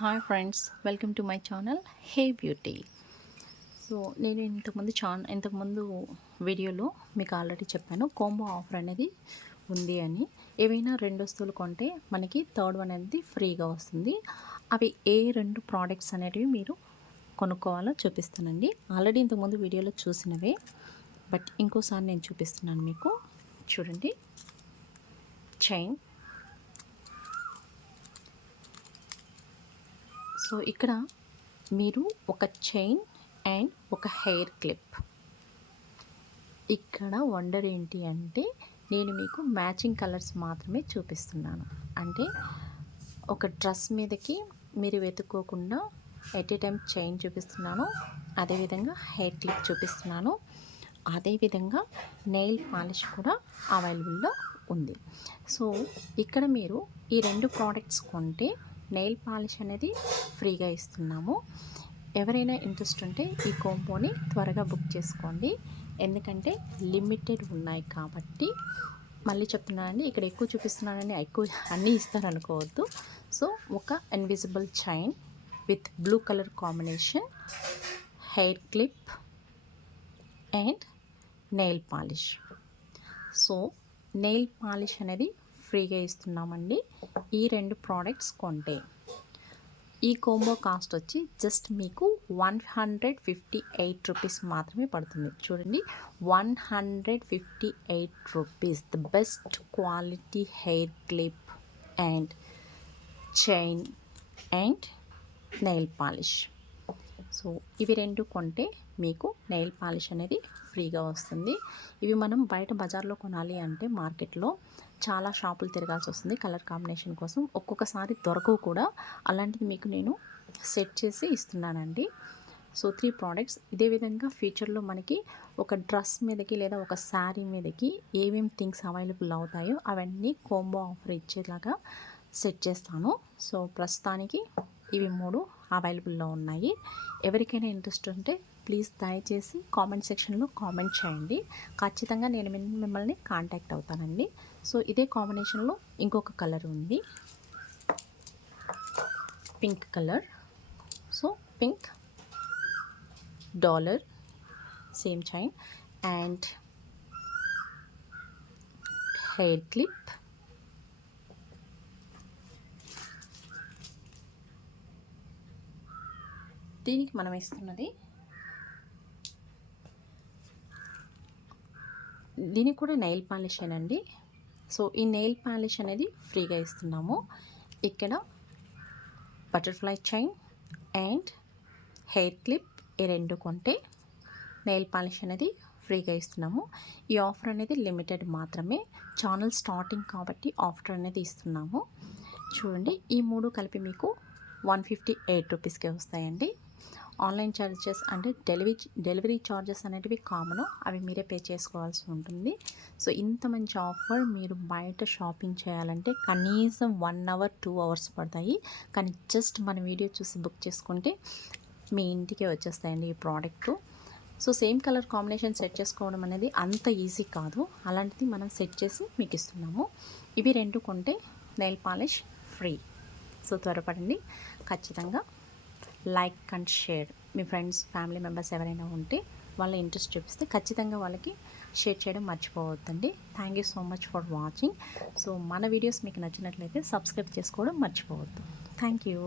Hi friends, welcome to my channel hey beauty. So నేను ఇంతకుముందు వీడియోలో మీకు ఆల్రెడీ చెప్పాను కాంబో ఆఫర్ అనేది ఉంది అని. ఏవైనా 2 వస్తువులు కొంటే మనకి థర్డ్ వన్ అనేది ఫ్రీగా వస్తుంది. అవి ఏ 2 ప్రోడక్ట్స్ అనేటివి మీరు కొనుక్కోవాలో చూపిస్తానండి. ఆల్రెడీ ఇంతకుముందు వీడియోలో చూసినవే, బట్ ఇంకోసారి నేను చూపిస్తున్నాను మీకు. చూడండి, చైన్. సో ఇక్కడ మీరు ఒక చైన్ అండ్ ఒక హెయిర్ క్లిప్. ఇక్కడ వండర్ ఏంటి అంటే నేను మీకు మ్యాచింగ్ కలర్స్ మాత్రమే చూపిస్తున్నాను. అంటే ఒక డ్రెస్ మీదకి మీరు వెతుక్కోకుండా ఎట్ ఏ టైం చైన్ చూపిస్తున్నాను, అదేవిధంగా హెయిర్ క్లిప్ చూపిస్తున్నాను, అదేవిధంగా నెయిల్ పాలిష్ కూడా అవైలబుల్లో ఉంది. సో ఇక్కడ మీరు ఈ 2 ప్రోడక్ట్స్ కొంటే నెయిల్ పాలిష్ అనేది ఫ్రీగా ఇస్తున్నాము. ఎవరైనా ఇంట్రెస్ట్ ఉంటే ఈ కాంబోని త్వరగా బుక్ చేసుకోండి, ఎందుకంటే లిమిటెడ్ ఉన్నాయి కాబట్టి. మళ్ళీ చెప్తున్నానండి, ఇక్కడ ఎక్కువ చూపిస్తున్నానని ఎక్కువ అన్నీ ఇస్తారనుకోవద్దు. సో ఒక invisible chain with blue colour combination, hair clip and nail polish. So nail polish అనేది ఫ్రీగా ఇస్తున్నామండి ఈ 2 ప్రోడక్ట్స్ కొంటే. ఈ కాంబో కాస్ట్ వచ్చి జస్ట్ మీకు 158 రూపీస్ మాత్రమే పడుతుంది. చూడండి, 158 rupees. The best quality hair clip and chain and nail polish. So ఇవి 2 కొంటే మీకు నెయిల్ పాలిష్ అనేది ఫ్రీగా వస్తుంది. ఇవి మనం బయట బజార్లో కొనాలి అంటే మార్కెట్లో చాలా షాపులు తిరగాల్సి వస్తుంది కలర్ కాంబినేషన్ కోసం. ఒక్కొక్కసారి దొరకవు కూడా. అలాంటిది మీకు నేను సెట్ చేసి ఇస్తున్నానండి. So 3 products. ఇదే విధంగా ఫ్యూచర్లో మనకి ఒక డ్రెస్ మీదకి లేదా ఒక శారీ మీదకి ఏమేమి థింగ్స్ అవైలబుల్ అవుతాయో అవన్నీ కాంబో ఆఫర్ ఇచ్చేలాగా సెట్ చేస్తాను. సో ప్రస్తుతానికి ఇవి 3 అవైలబుల్లో ఉన్నాయి. ఎవరికైనా ఇంట్రెస్ట్ ఉంటే ప్లీజ్ దయచేసి కామెంట్ సెక్షన్లో కామెంట్ చేయండి. ఖచ్చితంగా నేను మిమ్మల్ని కాంటాక్ట్ అవుతానండి. సో ఇదే కాంబినేషన్లో ఇంకొక కలర్ ఉంది, pink colour. So pink dollar, same chain and hair clip. దీనికి మనం ఇస్తున్నది, దీనికి కూడా నెయిల్ పాలిష్ అండి. సో ఈ నెయిల్ పాలిష్ అనేది ఫ్రీగా ఇస్తున్నాము. ఇక్కడ butterfly chain and hair clip ఈ 2 కొంటే నెయిల్ పాలిష్ అనేది ఫ్రీగా ఇస్తున్నాము. ఈ ఆఫర్ అనేది లిమిటెడ్ మాత్రమే. ఛానల్ స్టార్టింగ్ కాబట్టి ఆఫర్ అనేది ఇస్తున్నాము. చూడండి, ఈ 3 కలిపి మీకు 158 రూపీస్కే వస్తాయండి. ఆన్లైన్ ఛార్జెస్ అంటే డెలివరీ ఛార్జెస్ అనేటివి కామన్, అవి మీరే పే చేసుకోవాల్సి ఉంటుంది. సో ఇంత మంచి ఆఫర్ మీరు బయట షాపింగ్ చేయాలంటే కనీసం 1 అవర్ 2 అవర్స్ పడతాయి. కానీ జస్ట్ మన వీడియో చూసి బుక్ చేసుకుంటే మీ ఇంటికే వచ్చేస్తాయండి ఈ product. So same colour combination set చేసుకోవడం అనేది అంత ఈజీ కాదు. అలాంటిది మనం సెట్ చేసి మీకు ఇస్తున్నాము. ఇవి 2 కొంటే నెయిల్ పాలిష్ ఫ్రీ. సో త్వరపడండి. ఖచ్చితంగా like and share. Me friends, family members ఎవరైనా ఉంటే వాళ్ళ ఇంట్రెస్ట్ చూపిస్తే ఖచ్చితంగా వాళ్ళకి షేర్ చేయడం మర్చిపోవద్దండి. Thank you so much for watching. So మన వీడియోస్ మీకు నచ్చినట్లయితే సబ్స్క్రైబ్ చేసుకోవడం మర్చిపోవద్దు. Thank you.